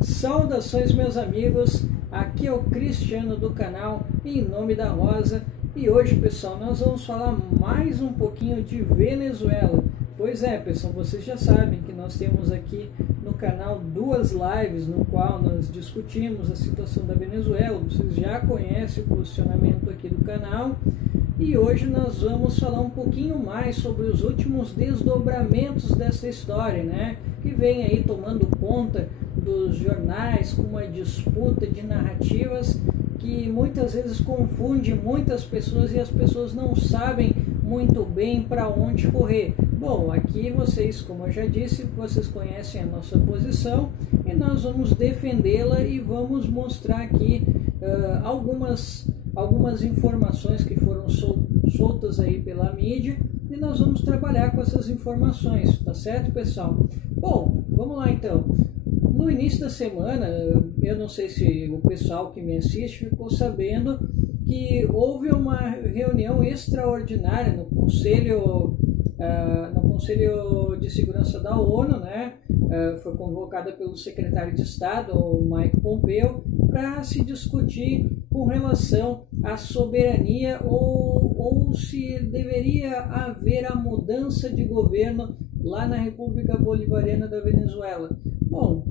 Saudações, meus amigos, aqui é o Cristiano do canal Em Nome da Rosa e hoje, pessoal, nós vamos falar mais um pouquinho de Venezuela. Pois é, pessoal, vocês já sabem que nós temos aqui no canal duas lives no qual nós discutimos a situação da Venezuela. Vocês já conhecem o posicionamento aqui do canal e hoje nós vamos falar um pouquinho mais sobre os últimos desdobramentos dessa história, né? Que vem aí tomando conta dos jornais com uma disputa de narrativas que muitas vezes confunde muitas pessoas e as pessoas não sabem muito bem para onde correr. Bom, aqui vocês, como eu já disse, vocês conhecem a nossa posição e nós vamos defendê-la e vamos mostrar aqui algumas informações que foram soltas aí pela mídia e nós vamos trabalhar com essas informações, tá certo, pessoal? Bom, vamos lá então. No início da semana, eu não sei se o pessoal que me assiste ficou sabendo que houve uma reunião extraordinária no Conselho de Segurança da ONU, né? Foi convocada pelo secretário de Estado, o Mike Pompeo, para se discutir com relação à soberania ou se deveria haver a mudança de governo lá na República Bolivariana da Venezuela. Bom,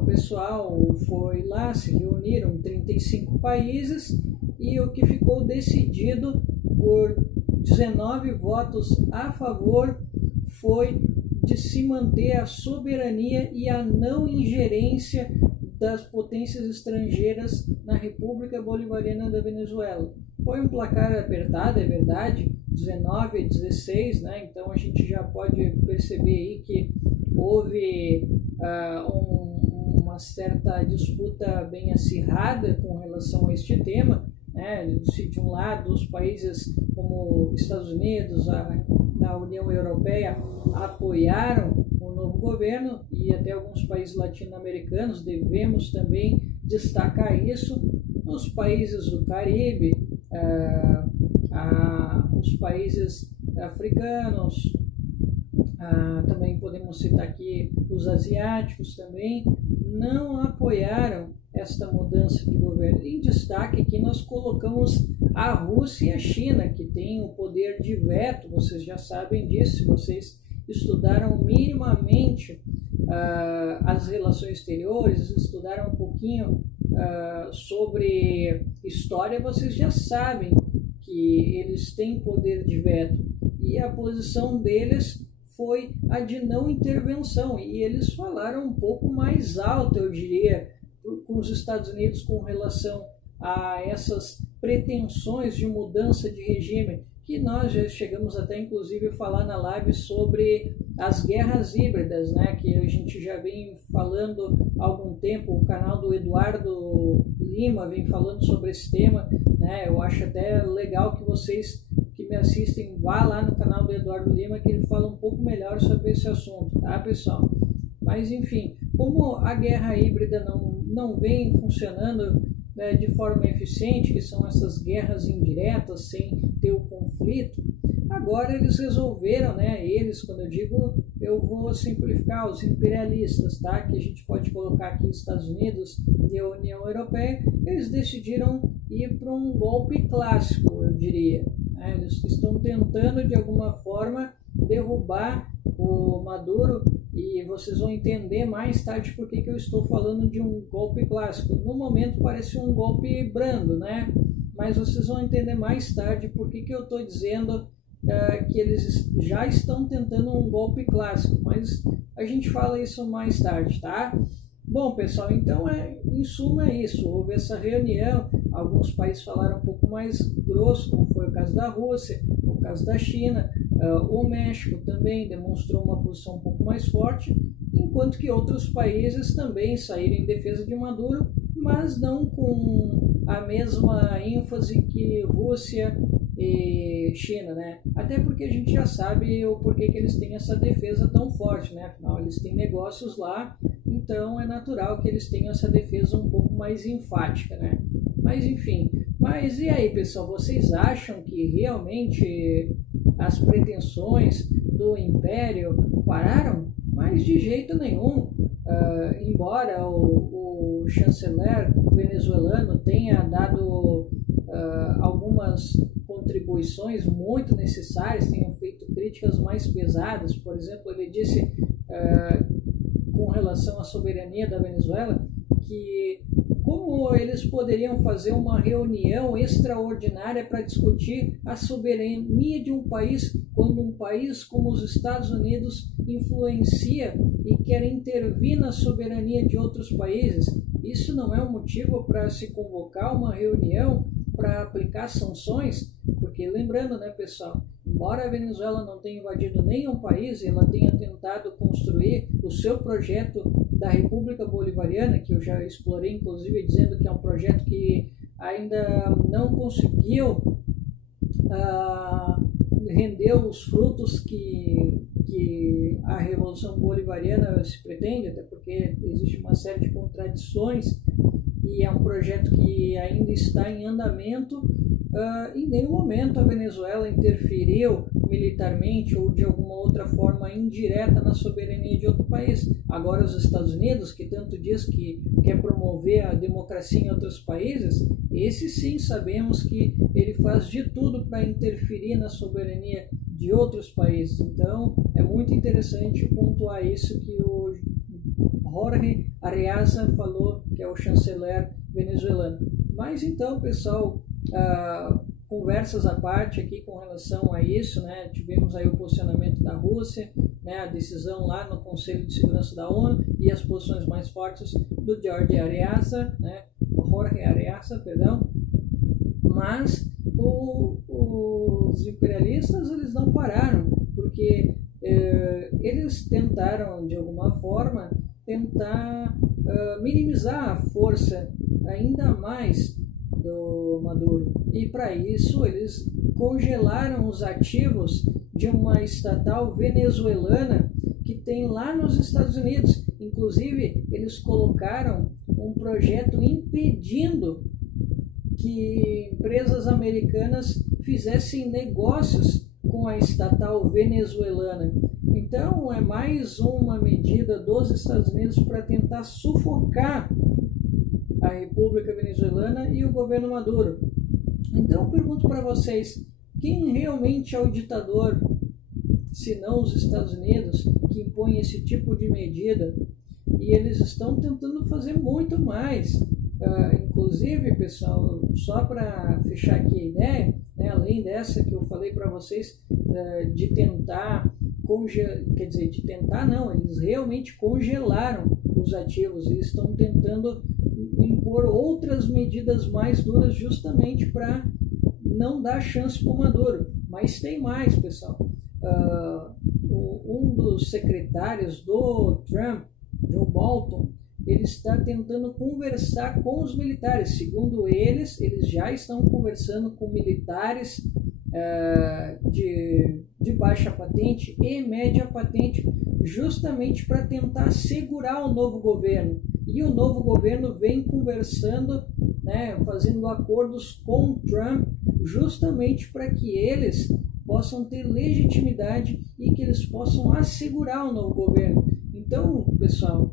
o pessoal foi lá, se reuniram 35 países e o que ficou decidido por 19 votos a favor foi de se manter a soberania e a não ingerência das potências estrangeiras na República Bolivariana da Venezuela. Foi um placar apertado, é verdade, 19 a 16, né? Então a gente já pode perceber aí que houve uma certa disputa bem acirrada com relação a este tema, né? Se de um lado os países como Estados Unidos, a União Europeia apoiaram o novo governo e até alguns países latino-americanos, devemos também destacar isso, nos países do Caribe, os países africanos, também podemos citar aqui os asiáticos também, não apoiaram esta mudança de governo. Em destaque aqui nós colocamos a Rússia e a China, que têm o poder de veto, vocês já sabem disso, se vocês estudaram minimamente as relações exteriores, estudaram um pouquinho sobre história, vocês já sabem que eles têm poder de veto e a posição deles foi a de não intervenção e eles falaram um pouco mais alto, eu diria, com os Estados Unidos com relação a essas pretensões de mudança de regime, que nós já chegamos até inclusive a falar na live sobre as guerras híbridas, né, que a gente já vem falando há algum tempo, o canal do Eduardo Lima vem falando sobre esse tema, né, eu acho até legal que vocês que me assistem vá lá no canal do Eduardo Lima que ele fala um pouco melhor sobre esse assunto, tá, pessoal? Mas enfim, como a guerra híbrida não vem funcionando de forma eficiente, que são essas guerras indiretas sem ter o conflito, agora eles resolveram, né, eles, quando eu digo, eu vou simplificar, os imperialistas, tá, que a gente pode colocar aqui Estados Unidos e a União Europeia, eles decidiram ir para um golpe clássico, eu diria, né, eles estão tentando de alguma forma derrubar o Maduro e vocês vão entender mais tarde por que eu estou falando de um golpe clássico. No momento parece um golpe brando, né? Mas vocês vão entender mais tarde por que eu estou dizendo que eles já estão tentando um golpe clássico, mas a gente fala isso mais tarde, tá? Bom, pessoal, então em suma é isso, houve essa reunião, alguns países falaram um pouco mais grosso, como foi o caso da Rússia, o caso da China, o México também demonstrou uma posição um pouco mais forte, enquanto que outros países também saíram em defesa de Maduro, mas não com a mesma ênfase que Rússia e China, né? Até porque a gente já sabe o porquê que eles têm essa defesa tão forte, né? Afinal, eles têm negócios lá, então é natural que eles tenham essa defesa um pouco mais enfática, né? Mas enfim, mas e aí, pessoal, vocês acham que realmente as pretensões do Império pararam? Mas de jeito nenhum, embora embora o chanceler venezuelano tenha dado algumas contribuições muito necessárias, tenham feito críticas mais pesadas, por exemplo, ele disse com relação à soberania da Venezuela que como eles poderiam fazer uma reunião extraordinária para discutir a soberania de um país quando um país como os Estados Unidos influencia e quer intervir na soberania de outros países. Isso não é um motivo para se convocar uma reunião para aplicar sanções, porque lembrando, né, pessoal, embora a Venezuela não tenha invadido nenhum país, ela tenha tentado construir o seu projeto da República Bolivariana, que eu já explorei, inclusive, dizendo que é um projeto que ainda não conseguiu render os frutos que a Revolução Bolivariana se pretende, até porque existe uma série de contradições e é um projeto que ainda está em andamento. Em nenhum momento a Venezuela interferiu militarmente ou de alguma outra forma indireta na soberania de outro país. Agora os Estados Unidos, que tanto diz que quer promover a democracia em outros países, esse sim sabemos que ele faz de tudo para interferir na soberania de outros países. Então é muito interessante pontuar isso que o Jorge Arreaza falou, que é o chanceler venezuelano. Mas então, pessoal, conversas à parte aqui com relação a isso, né? Tivemos aí o posicionamento da Rússia, né? A decisão lá no Conselho de Segurança da ONU e as posições mais fortes do Jorge Arreaza, né? Jorge Arreaza, perdão. Mas os imperialistas eles não pararam, porque eles tentaram de alguma forma minimizar a força ainda mais do Maduro, e para isso eles congelaram os ativos de uma estatal venezuelana que tem lá nos Estados Unidos. Inclusive eles colocaram um projeto impedindo que empresas americanas fizessem negócios com a estatal venezuelana. Então é mais uma medida dos Estados Unidos para tentar sufocar a República Venezuelana e o governo Maduro. Então eu pergunto para vocês, quem realmente é o ditador, se não os Estados Unidos, que impõe esse tipo de medida? E eles estão tentando fazer muito mais. Inclusive, pessoal, só para fechar aqui a ideia, né, além dessa que eu falei para vocês, de tentar quer dizer, de tentar não, eles realmente congelaram os ativos e estão tentando impor outras medidas mais duras justamente para não dar chance para o Maduro. Mas tem mais, pessoal. Um dos secretários do Trump, Joe Bolton, ele está tentando conversar com os militares. Segundo eles já estão conversando com militares de baixa patente e média patente, justamente para tentar segurar o novo governo. E o novo governo vem conversando, né, fazendo acordos com o Trump, justamente para que eles possam ter legitimidade e que eles possam assegurar o novo governo. Então, pessoal,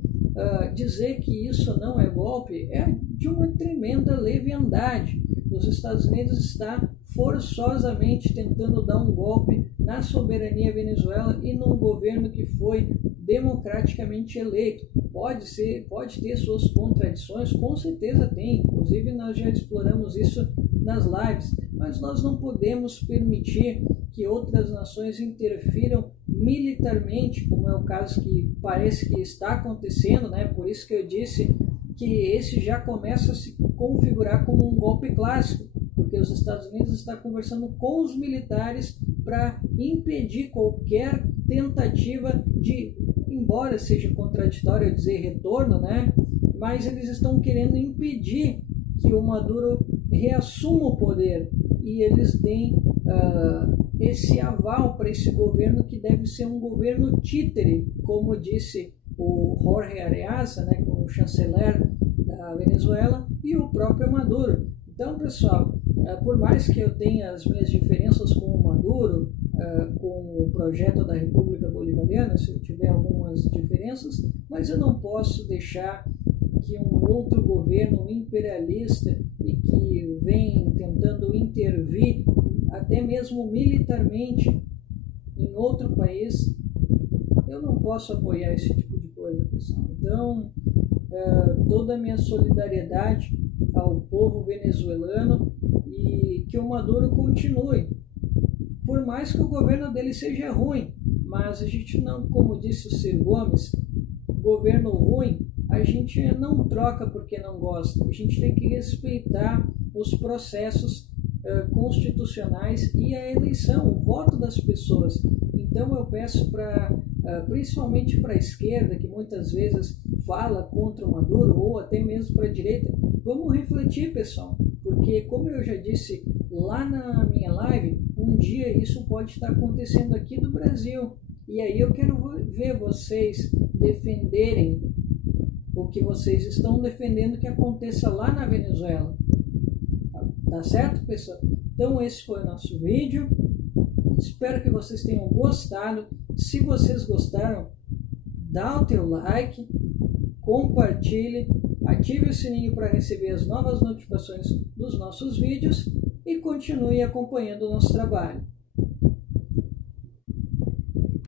dizer que isso não é golpe é de uma tremenda leviandade. Os Estados Unidos está forçosamente tentando dar um golpe na soberania venezuela e num governo que foi democraticamente eleito. Pode ter suas contradições, com certeza tem, inclusive nós já exploramos isso nas lives, mas nós não podemos permitir que outras nações interfiram militarmente, como é o caso que parece que está acontecendo, né? Por isso que eu disse que esse já começa a se configurar como um golpe clássico, porque os Estados Unidos estão conversando com os militares para impedir qualquer tentativa de, embora seja contraditório dizer retorno, né? Mas eles estão querendo impedir que o Maduro reassuma o poder e eles deem esse aval para esse governo que deve ser um governo títere, como disse o Jorge Arreaza, né, o chanceler da Venezuela, e o próprio Maduro. Então, pessoal, por mais que eu tenha as minhas diferenças com o Maduro, com o projeto da República Bolivariana, se eu tiver algumas diferenças, mas eu não posso deixar que um outro governo imperialista e que vem tentando intervir, até mesmo militarmente, em outro país, eu não posso apoiar esse tipo de coisa, pessoal. Então, toda a minha solidariedade ao povo venezuelano e que o Maduro continue. Por mais que o governo dele seja ruim, mas a gente não, como disse o Ciro Gomes, governo ruim, a gente não troca porque não gosta. A gente tem que respeitar os processos constitucionais e a eleição, o voto das pessoas. Então eu peço principalmente para a esquerda, que muitas vezes fala contra o Maduro, ou até mesmo para a direita, vamos refletir, pessoal, porque como eu já disse lá na minha live, um dia isso pode estar acontecendo aqui no Brasil. E aí eu quero ver vocês defenderem o que vocês estão defendendo que aconteça lá na Venezuela. Tá certo, pessoal? Então esse foi o nosso vídeo. Espero que vocês tenham gostado. Se vocês gostaram, dá o teu like, compartilhe, ative o sininho para receber as novas notificações dos nossos vídeos e continue acompanhando o nosso trabalho.